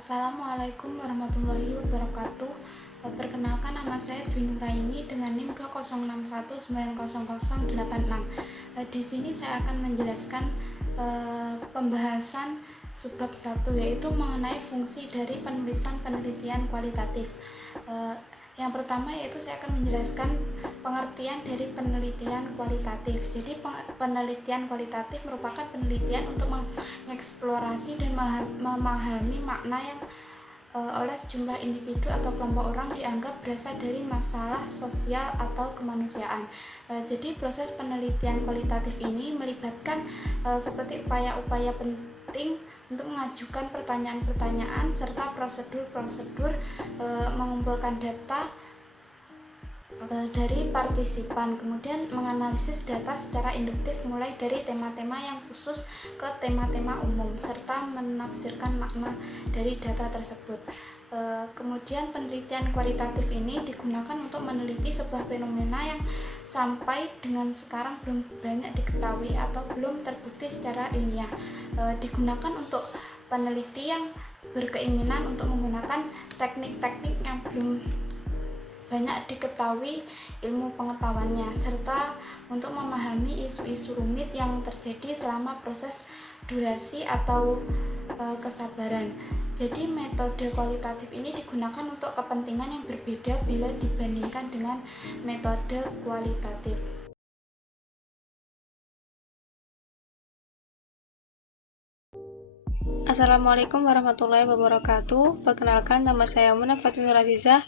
Assalamualaikum warahmatullahi wabarakatuh. Perkenalkan, nama saya Dwi Nuraini dengan NIM 206190086. Di sini saya akan menjelaskan pembahasan subbab 1, yaitu mengenai fungsi dari penulisan penelitian kualitatif. Yang pertama yaitu saya akan menjelaskan pengertian dari penelitian kualitatif. Jadi penelitian kualitatif merupakan penelitian untuk mengeksplorasi dan memahami makna yang oleh sejumlah individu atau kelompok orang dianggap berasal dari masalah sosial atau kemanusiaan. Jadi proses penelitian kualitatif ini melibatkan seperti upaya-upaya penting untuk mengajukan pertanyaan-pertanyaan serta prosedur-prosedur mengumpulkan data dari partisipan, kemudian menganalisis data secara induktif mulai dari tema-tema yang khusus ke tema-tema umum, serta menafsirkan makna dari data tersebut. Kemudian penelitian kualitatif ini digunakan untuk meneliti sebuah fenomena yang sampai dengan sekarang belum banyak diketahui atau belum terbukti secara ilmiah. Digunakan untuk peneliti yang berkeinginan untuk menggunakan teknik-teknik yang belum banyak diketahui ilmu pengetahuannya, serta untuk memahami isu-isu rumit yang terjadi selama proses durasi atau kesabaran. Jadi metode kualitatif ini digunakan untuk kepentingan yang berbeda bila dibandingkan dengan metode kualitatif. Assalamualaikum warahmatullahi wabarakatuh. Perkenalkan, nama saya Muna Fatinur Azizah,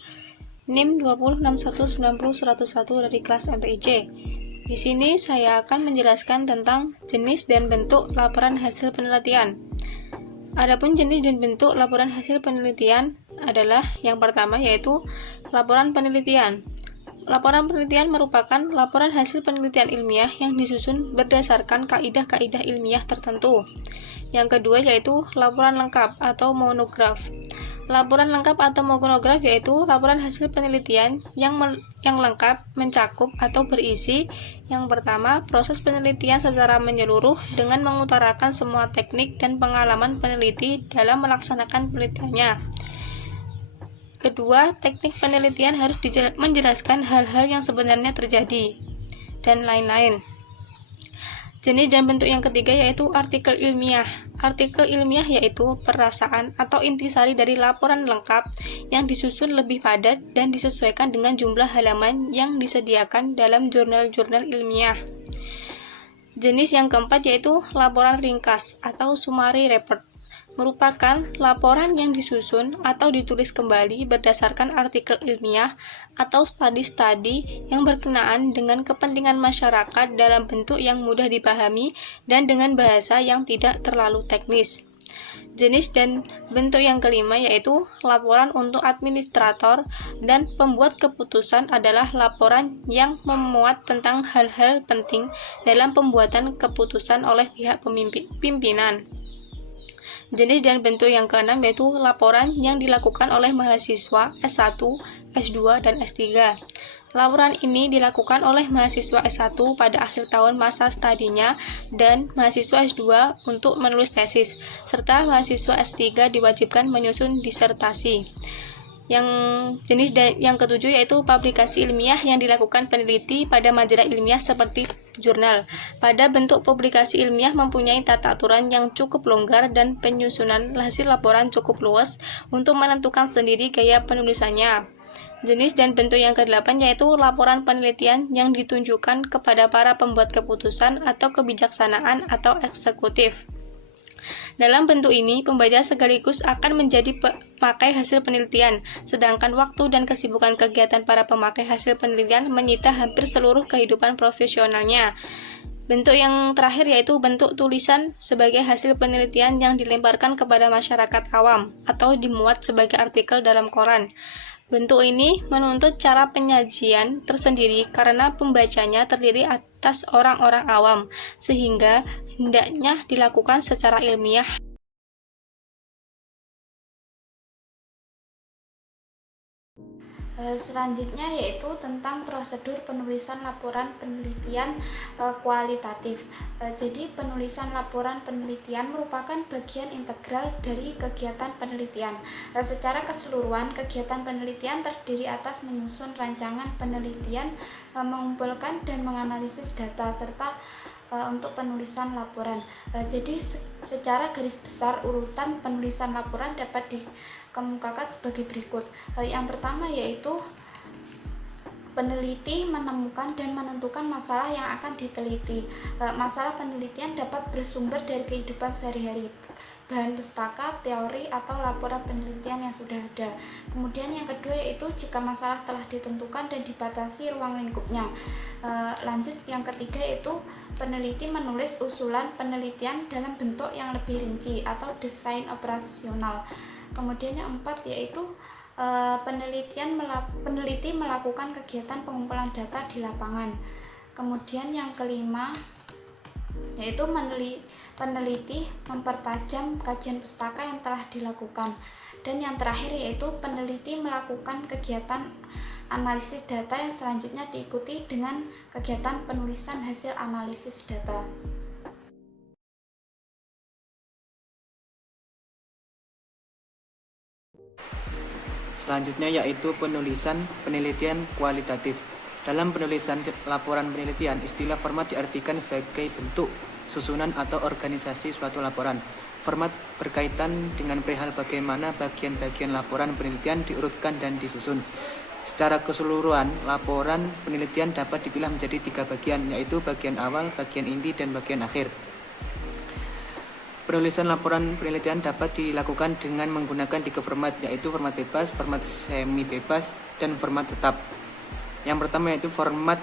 NIM 206190101 dari kelas MPIC. Di sini saya akan menjelaskan tentang jenis dan bentuk laporan hasil penelitian. Adapun jenis dan bentuk laporan hasil penelitian adalah yang pertama yaitu laporan penelitian. Laporan penelitian merupakan laporan hasil penelitian ilmiah yang disusun berdasarkan kaidah-kaidah ilmiah tertentu. Yang kedua yaitu laporan lengkap atau monograf. Laporan lengkap atau monograf yaitu laporan hasil penelitian yang lengkap, mencakup atau berisi yang pertama, proses penelitian secara menyeluruh dengan mengutarakan semua teknik dan pengalaman peneliti dalam melaksanakan penelitiannya. Kedua, teknik penelitian harus menjelaskan hal-hal yang sebenarnya terjadi, dan lain-lain. Jenis dan bentuk yang ketiga yaitu artikel ilmiah. Artikel ilmiah yaitu perasaan atau intisari dari laporan lengkap yang disusun lebih padat dan disesuaikan dengan jumlah halaman yang disediakan dalam jurnal-jurnal ilmiah. Jenis yang keempat yaitu laporan ringkas atau summary report. Merupakan laporan yang disusun atau ditulis kembali berdasarkan artikel ilmiah atau studi-studi yang berkenaan dengan kepentingan masyarakat dalam bentuk yang mudah dipahami dan dengan bahasa yang tidak terlalu teknis. Jenis dan bentuk yang kelima yaitu laporan untuk administrator dan pembuat keputusan adalah laporan yang memuat tentang hal-hal penting dalam pembuatan keputusan oleh pihak pimpinan. Jenis dan bentuk yang keenam yaitu laporan yang dilakukan oleh mahasiswa S1, S2, dan S3. Laporan ini dilakukan oleh mahasiswa S1 pada akhir tahun masa studinya dan mahasiswa S2 untuk menulis tesis, serta mahasiswa S3 diwajibkan menyusun disertasi. Yang jenis yang ketujuh yaitu publikasi ilmiah yang dilakukan peneliti pada majalah ilmiah seperti jurnal. Pada bentuk publikasi ilmiah mempunyai tata aturan yang cukup longgar dan penyusunan hasil laporan cukup luas untuk menentukan sendiri gaya penulisannya. Jenis dan bentuk yang ke-8 yaitu laporan penelitian yang ditunjukkan kepada para pembuat keputusan atau kebijaksanaan atau eksekutif. Dalam bentuk ini, pembaca sekaligus akan menjadi pemakai hasil penelitian, sedangkan waktu dan kesibukan kegiatan para pemakai hasil penelitian menyita hampir seluruh kehidupan profesionalnya. Bentuk yang terakhir yaitu bentuk tulisan sebagai hasil penelitian yang dilemparkan kepada masyarakat awam atau dimuat sebagai artikel dalam koran. Bentuk ini menuntut cara penyajian tersendiri karena pembacanya terdiri atas orang-orang awam, sehingga hendaknya dilakukan secara ilmiah. Selanjutnya yaitu tentang prosedur penulisan laporan penelitian kualitatif. Jadi penulisan laporan penelitian merupakan bagian integral dari kegiatan penelitian. Secara keseluruhan, kegiatan penelitian terdiri atas menyusun rancangan penelitian, mengumpulkan dan menganalisis data, serta untuk penulisan laporan. Jadi secara garis besar urutan penulisan laporan dapat dikemukakan sebagai berikut. Yang pertama yaitu peneliti menemukan dan menentukan masalah yang akan diteliti. Masalah penelitian dapat bersumber dari kehidupan sehari-hari, bahan pustaka, teori, atau laporan penelitian yang sudah ada. Kemudian yang kedua yaitu jika masalah telah ditentukan dan dibatasi ruang lingkupnya. Lanjut yang ketiga yaitu peneliti menulis usulan penelitian dalam bentuk yang lebih rinci atau desain operasional. Kemudian yang keempat yaitu peneliti melakukan kegiatan pengumpulan data di lapangan. Kemudian yang kelima yaitu peneliti mempertajam kajian pustaka yang telah dilakukan. Dan yang terakhir yaitu peneliti melakukan kegiatan analisis data yang selanjutnya diikuti dengan kegiatan penulisan hasil analisis data. Selanjutnya yaitu penulisan penelitian kualitatif. Dalam penulisan laporan penelitian, istilah format diartikan sebagai bentuk, susunan atau organisasi suatu laporan. Format berkaitan dengan perihal bagaimana bagian-bagian laporan penelitian diurutkan dan disusun. Secara keseluruhan, laporan penelitian dapat dipilah menjadi 3 bagian, yaitu bagian awal, bagian inti, dan bagian akhir. Penulisan laporan penelitian dapat dilakukan dengan menggunakan 3 format, yaitu format bebas, format semi bebas, dan format tetap. Yang pertama yaitu format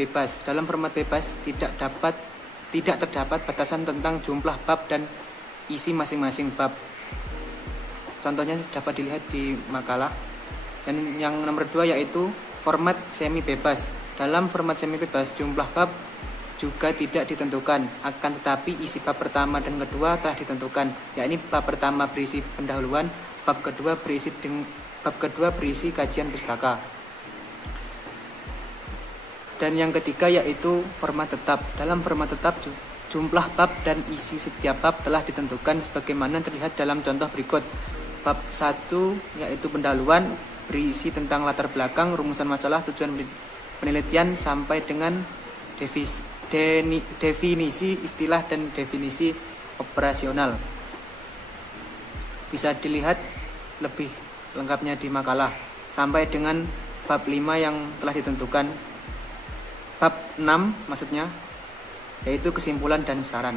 bebas. Dalam format bebas tidak terdapat batasan tentang jumlah bab dan isi masing-masing bab. Contohnya dapat dilihat di makalah. Dan yang nomor 2 yaitu format semi bebas. Dalam format semi bebas jumlah bab juga tidak ditentukan, akan tetapi isi bab pertama dan kedua telah ditentukan, yakni bab pertama berisi pendahuluan, bab kedua berisi kajian pustaka. Dan yang ketiga yaitu format tetap. Dalam format tetap jumlah bab dan isi setiap bab telah ditentukan sebagaimana terlihat dalam contoh berikut. Bab 1 yaitu pendahuluan, berisi tentang latar belakang, rumusan masalah, tujuan penelitian sampai dengan definisi istilah dan definisi operasional. Bisa dilihat lebih lengkapnya di makalah. Sampai dengan bab 5 yang telah ditentukan. Bab 6 maksudnya yaitu kesimpulan dan saran.